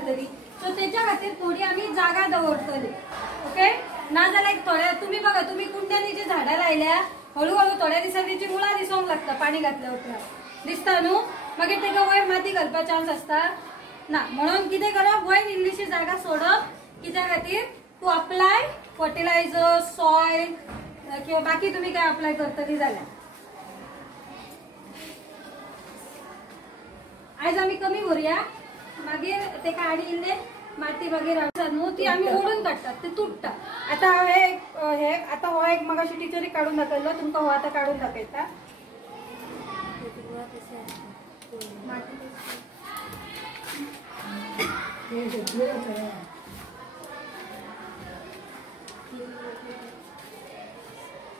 घालतली so त्याच्या खातीर थोडी आम्ही जागा दवरतली ओके ना जाल्यार थोड्या तुम्ही बघा तुम्ही कुंड्यांनी जी झाडां लायल्या हळूहळू थोड्या दिसांनी ती मुळां दिसूंक लागता पाणी घातल्या उपरांत दिसता न्हू मागीर ताका वयर माती घालपाक चान्स आसता ना म्हणून कितें करप वयर इल्लीशी जागा सोडप कित्या खातीर तू अप्लाय फर्टिलायझर सॉयल किंवा बाकी तुम्ही काय अप्लाय करतली जाल्यार आज आम्ही कमी भरया मागीर तेका आडी इल्ले माती मागीर न्हू ती आम्ही ओढून काढतात ते तुटता आता हे आता हो एक मगाशी टिचरी काढून दाखयलो तुमकां हो आता काढून दाखयता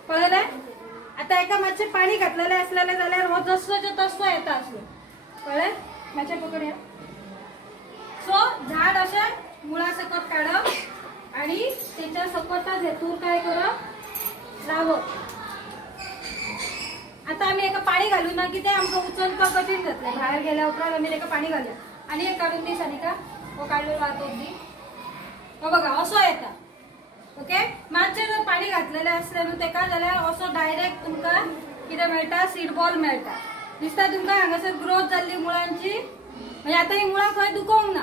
कळले आता एका मातशें पाणी घातलेलें असलेलें जाल्यार हो जसोच्या तसो येता आसलो कळ्ळें मातशें पकडया सो झाड अशें मुळा सकट काढप आणि त्याच्या सकटच हेतून काय करप लावप आता आम्ही एका पाणी घालून ना की ते आमकां उचलपाक कठीण जातलें भायर गेल्या उपरांत आमी तेका पाणी घालया आणि एक काढून दी सानिका हो काढलेलो आहा तो दी हो बघा असो येता ओके मातशें जर पाणी घातलेलें असलें न्हू तेका जाल्यार असो डायरेक्ट तुमकां कितें मेळटा सीड बॉल मेळटा दिसता तुमकां हांगासर ग्रोथ जाल्ली मुळांची म्हणजे आता ही मुळां खंय दुखोवंक ना